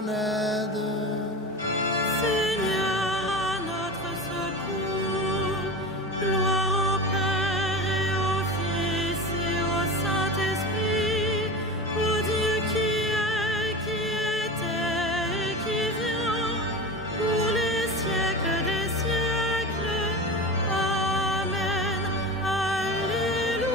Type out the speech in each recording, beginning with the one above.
mon aide. Seigneur, à notre secours, gloire au Père et au Fils et au Saint-Esprit, au Dieu qui est, qui était et qui vient, pour les siècles des siècles. Amen. Alléluia.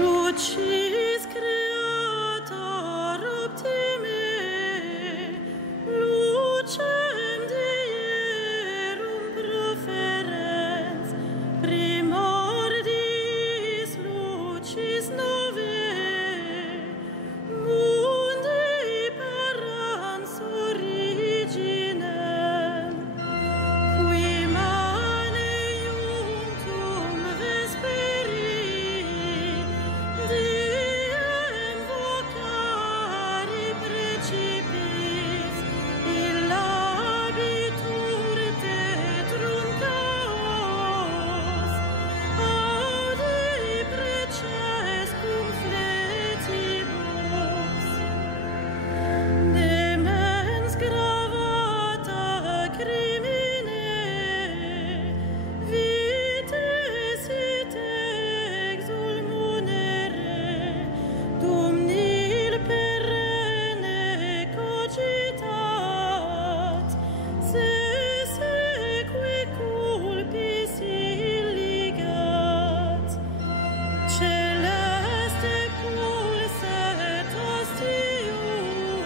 Lucis Creator optime, lucem dierum proferens, primordis lucis novae, mundi parans originem, qui mane iuntum vesperi, diem vocari precipis, illabitur tetrum caos, audi precescum fletibus. Demens gravata crimine, vites sit exul munere, dum nil perenne cogitat, se sequi culpis illigat. Celeste pulset ostium,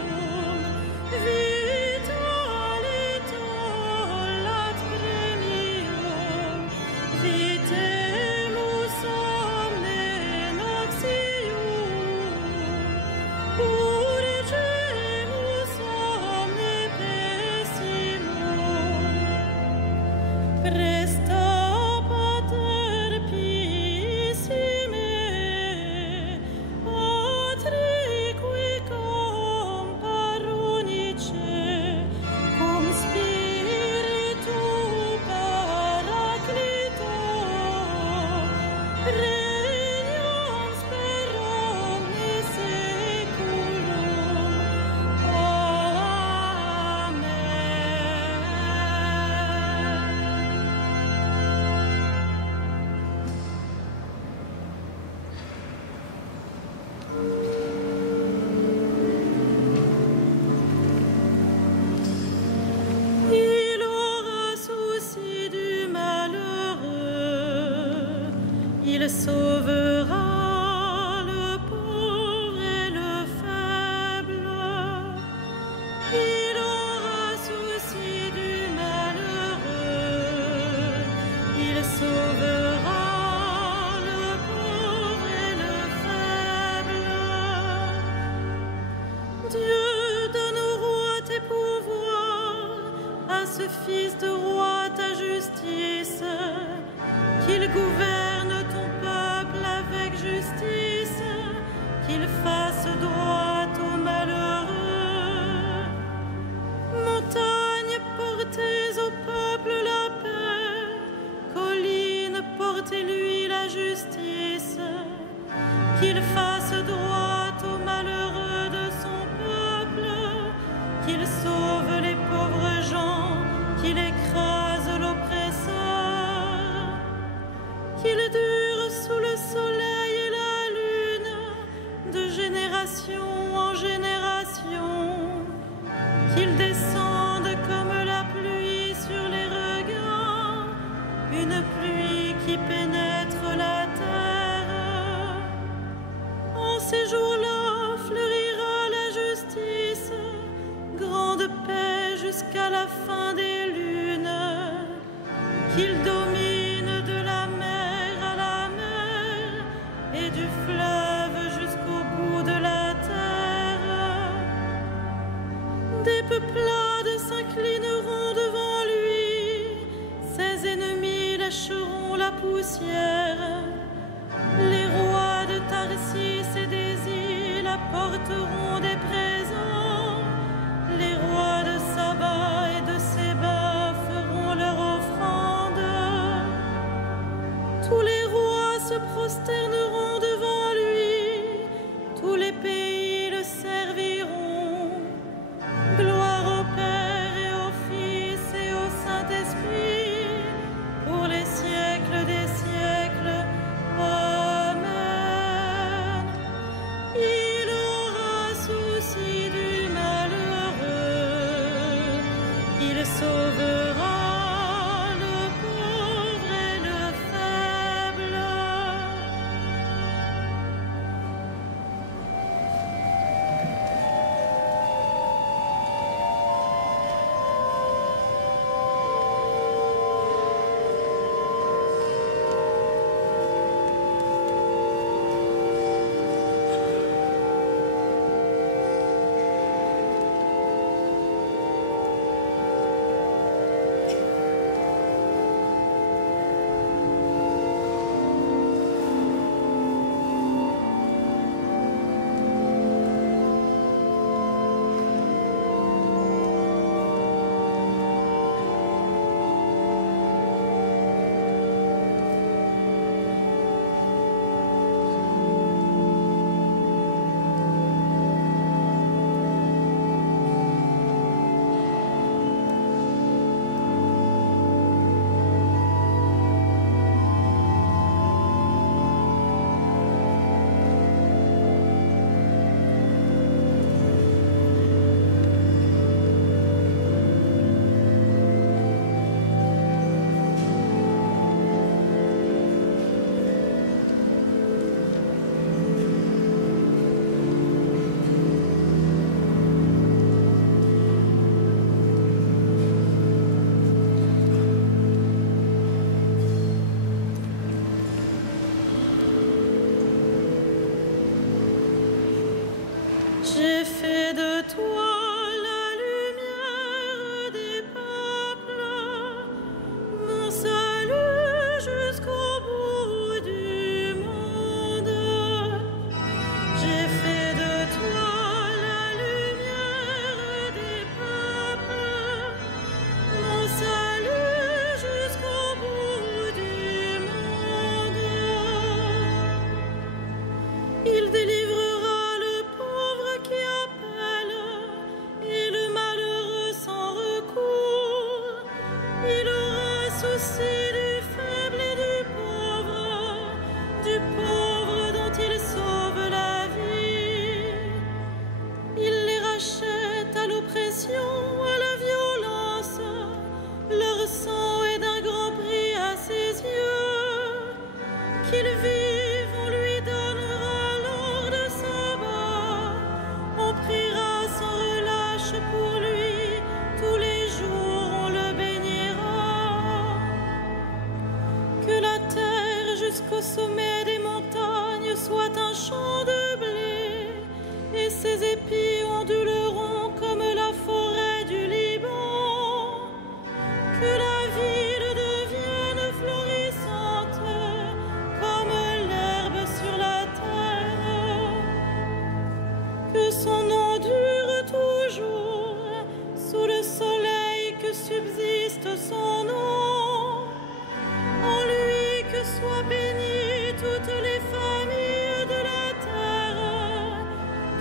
vitale tollat premium, vitemus omne noxium, purgemus omne pessimum. Presta pater piissime, atriqui comparunice, cum spiritu paraclito, regnans per omnes saeculum. Il aura souci du malheureux, il sauvera le pauvre et le faible. Il aura souci du malheureux, il sauvera le pauvre et le faible. Dieu donne au roi tes pouvoirs, à ce fils de roi ta justice, qu'il gouverne ton peuple avec justice, qu'il fasse droit aux malheureux. Montagne, portez au peuple la paix, collines, portez-lui la justice, qu'il fasse droit aux malheureux de son peuple, qu'il sauve les pauvres gens, qu'il écrase l'oppresseur, qu'il dure sous le soleil et la lune, de génération en génération, qu'il descende comme la pluie sur les regains, une pluie qui pénètre la terre. En ces jours-là fleurira la justice, grande paix jusqu'à la fin des lunes, qu'il domine de la mer à la mer et du fleuve jusqu'au bout de la terre. Des peuplades s'inclineront devant lui, ses ennemis lâcheront la poussière. Les rois de Tarsis et des îles apporteront des présents. Les rois de Saba et de Séba feront aussi du faible et du pauvre dont il sauve la vie. Il les rachète à l'oppression, à la violence. Leur sang est d'un grand prix à ses yeux. Qu'il vive, on lui donnera l'or de sabbat. On priera sans relâche pour lui, tous les jours on le bénira. Que la terre jusqu'au sommet des montagnes soit un champ de blé, et ses épis onduleront comme la forêt du Liban. Que la ville devienne florissante comme l'herbe sur la terre. Que son nom dure toujours sous le soleil, que subsiste son nom. En lui que soient bénies toutes les familles de la terre,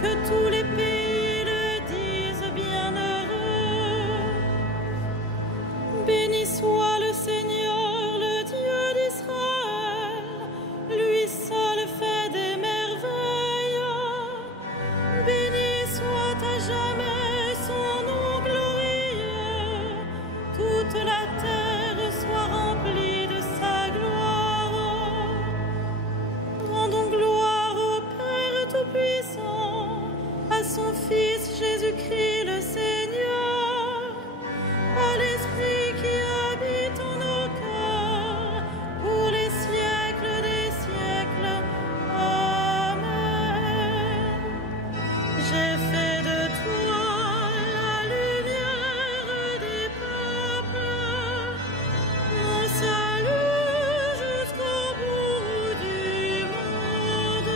que tous les pays le disent bienheureux. Béni soit le Seigneur, le Dieu d'Israël, lui seul fait des merveilles. Béni soit à jamais son nom glorieux, toute la terre soit remplie de sa gloire. Rendons gloire au Père Tout-Puissant, à son Fils Jésus-Christ le Seigneur, à l'Esprit qui habite en nos cœurs, pour les siècles des siècles. Amen. J'ai fait de toi la lumière des peuples, mon salut jusqu'au bout du monde.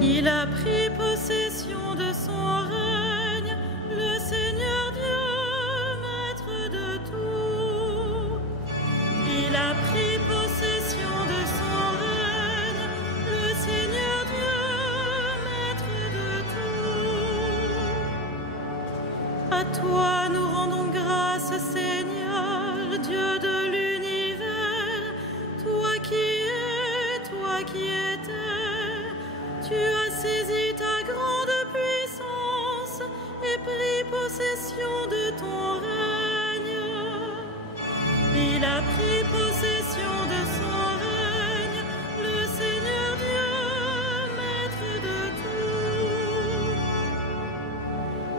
Il a pris possession de son règne, le Seigneur Dieu, maître de tout. Il a pris possession de son règne, le Seigneur Dieu, maître de tout. À toi nous rendons grâce, Seigneur, Dieu de l'univers, toi qui es, toi qui étais. Tu as saisi ta grande puissance et pris possession de ton règne. Il a pris possession de son règne, le Seigneur Dieu, maître de tout.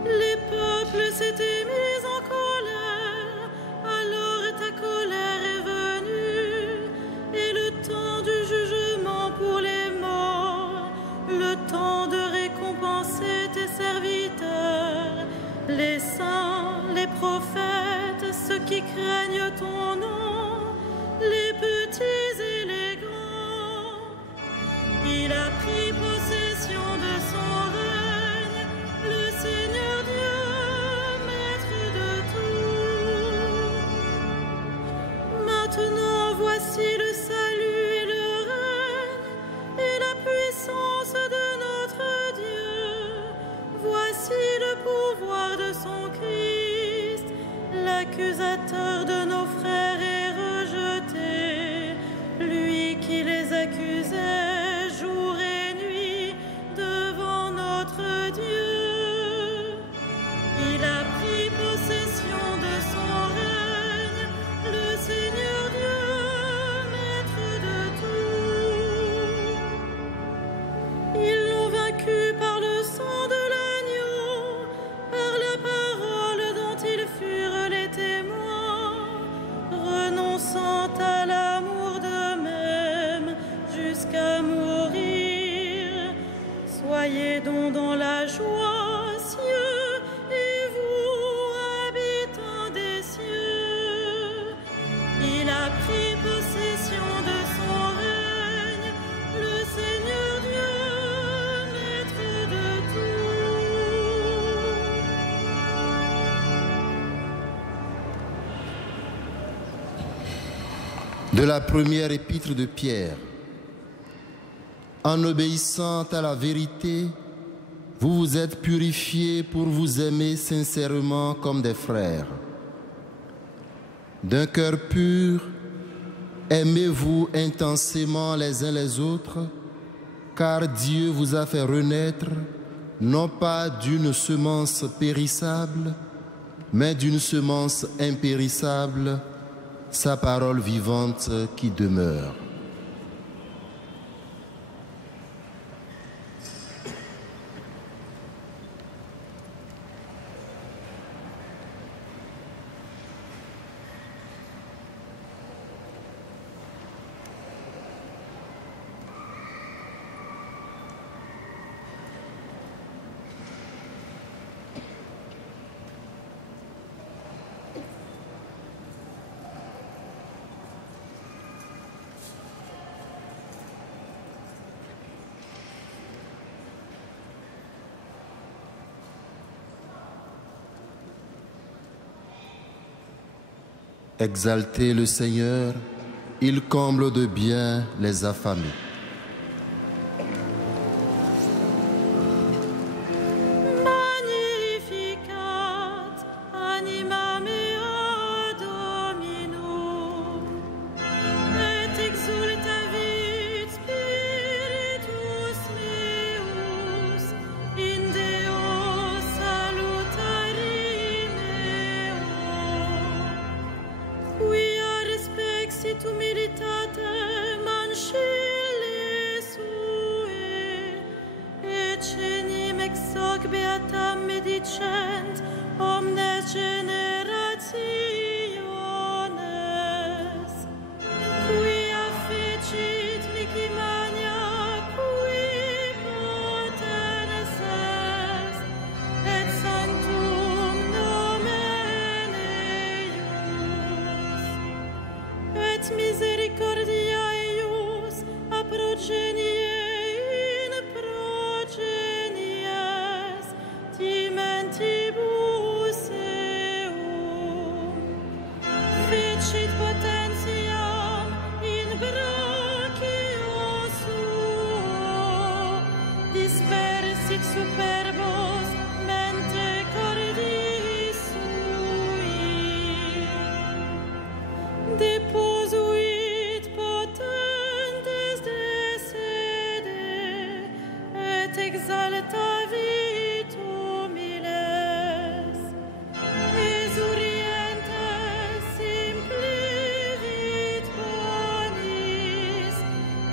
Les peuples s'étaient mis en colère, alors ta colère est venue, et le temps du jugement pour les morts, le temps de récompenser tes serviteurs, les saints, les prophètes, ceux qui craignent ton nom, les petits et les grands. Il a pris possession de son règne, le Seigneur Dieu, maître de tout. Maintenant voici le salut et le règne et la puissance de notre Dieu. Voici le pouvoir de son Christ. L'accusateur de nos frères est rejeté, lui qui les accusait jour et De la première épître de Pierre. En obéissant à la vérité, vous vous êtes purifiés pour vous aimer sincèrement comme des frères. D'un cœur pur, aimez-vous intensément les uns les autres, car Dieu vous a fait renaître, non pas d'une semence périssable, mais d'une semence impérissable, sa parole vivante qui demeure. Exaltez le Seigneur, il comble de bien les affamés. Magnificat anima mea Domino, et exultavit spiritus meus in Deo salutari meo. Quia respexit humilitatem ancille sue, et cenim ex hoc beatam medicent omnes generationes. Quia fecit mihi magna, qui potens est, et sanctum nomen eius. Et misericordia eius a progenie in progenies timentibus eum. Fecit potentiam in brachio suo, dispersit superbos mente cordis sui. Deposuit potentes de sede, et exaltavit humiles. Esurientes simplivit bonis,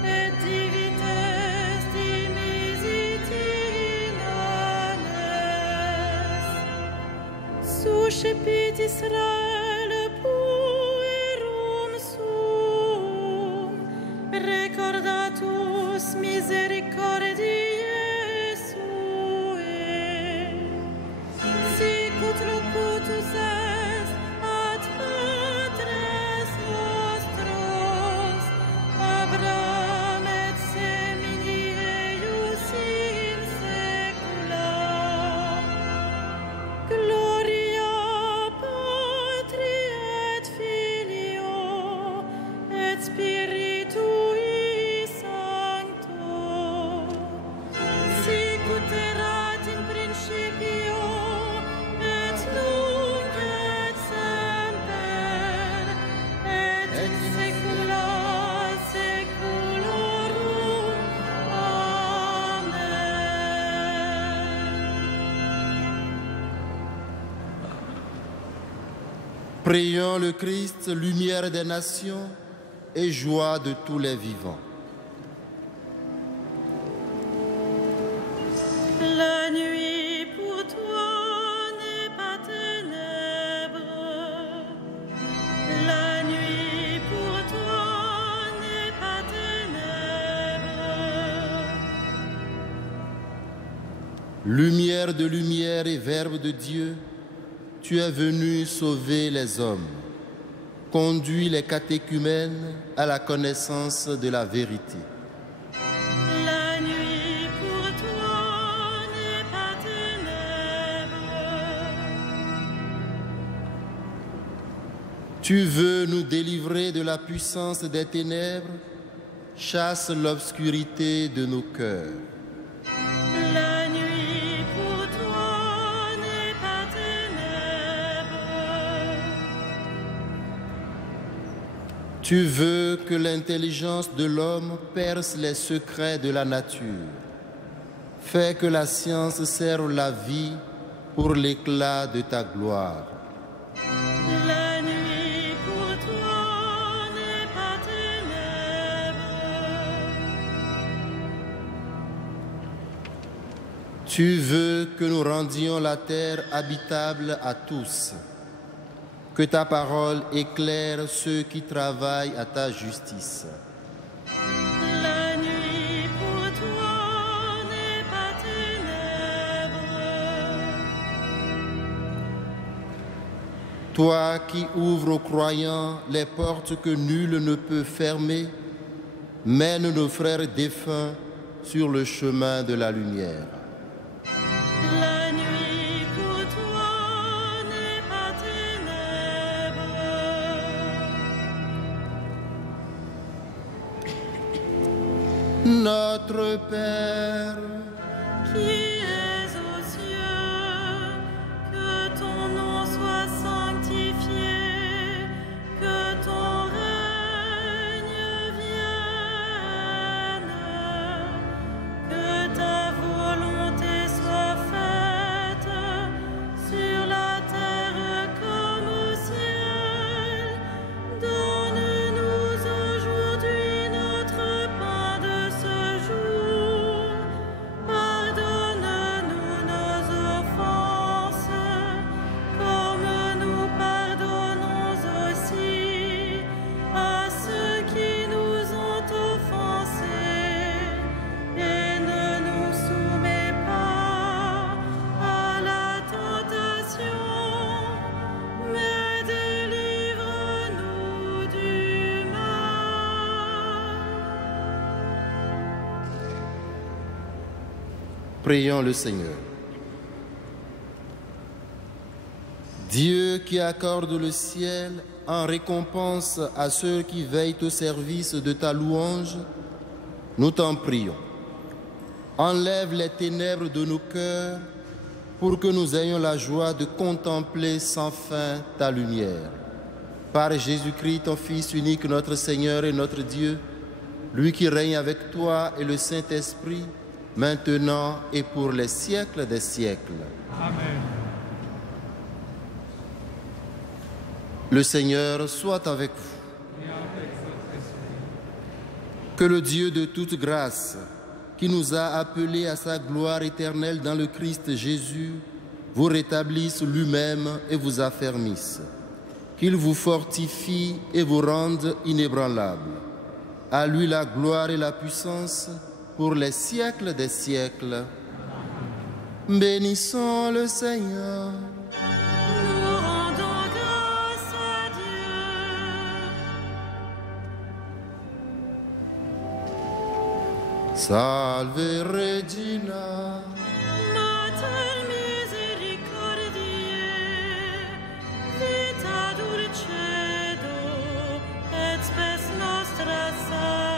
et divites dimisit in annes. Suscepit Israel puerum suum, recordatus misericordiae suae. Sicut locutus est ad patres nostros, Abraham et semini eius in saecula. Gloria Patri et Filio et Spiritui Sancto, sicut erat in principio et nunc et semper et in saecula saeculorum. Amen. Prions le Christ, lumière des nations et joie de tous les vivants. La nuit pour toi n'est pas ténèbres. La nuit pour toi n'est pas ténèbres. Lumière de lumière et Verbe de Dieu, tu es venu sauver les hommes. Conduis les catéchumènes à la connaissance de la vérité. La nuit pour toi n'est pas ténèbres. Tu veux nous délivrer de la puissance des ténèbres, chasse l'obscurité de nos cœurs. La nuit pour toi n'est pas ténèbres. Tu veux que l'intelligence de l'homme perce les secrets de la nature. Fais que la science serve la vie pour l'éclat de ta gloire. La nuit pour toi n'est pas ténèbres. Tu veux que nous rendions la terre habitable à tous, que ta parole éclaire ceux qui travaillent à ta justice. La nuit pour toi n'est pas ténèbres. Toi qui ouvres aux croyants les portes que nul ne peut fermer, mène nos frères défunts sur le chemin de la lumière. La nuit pour toi n'est pas ténèbres. Notre Père, Qui es aux cieux, que ton nom soit sanctifié, que ton règne vienne, que ta volonté soit faite sur la terre comme au ciel. Donne-nous aujourd'hui notre pain de ce jour. Pardonne-nous nos offenses, comme nous pardonnons aussi à ceux qui nous ont offensés. Et ne nous soumets pas à la tentation, mais délivre-nous du mal. prions le Seigneur. Dieu qui accorde le ciel en récompense à ceux qui veillent au service de ta louange, nous t'en prions. Enlève les ténèbres de nos cœurs pour que nous ayons la joie de contempler sans fin ta lumière. Par Jésus-Christ, ton Fils unique, notre Seigneur et notre Dieu, lui qui règne avec toi et le Saint-Esprit, maintenant et pour les siècles des siècles. Amen. Le Seigneur soit avec vous. Et avec votre esprit. Que le Dieu de toute grâce, qui nous a appelés à sa gloire éternelle dans le Christ Jésus, vous rétablisse lui-même et vous affermisse. Qu'il vous fortifie et vous rende inébranlables. À lui la gloire et la puissance pour les siècles des siècles. Bénissons le Seigneur. Nous rendons grâce à Dieu. Salve Regina. Mater misericordiae, vita dulcedo, et spes nostra salus.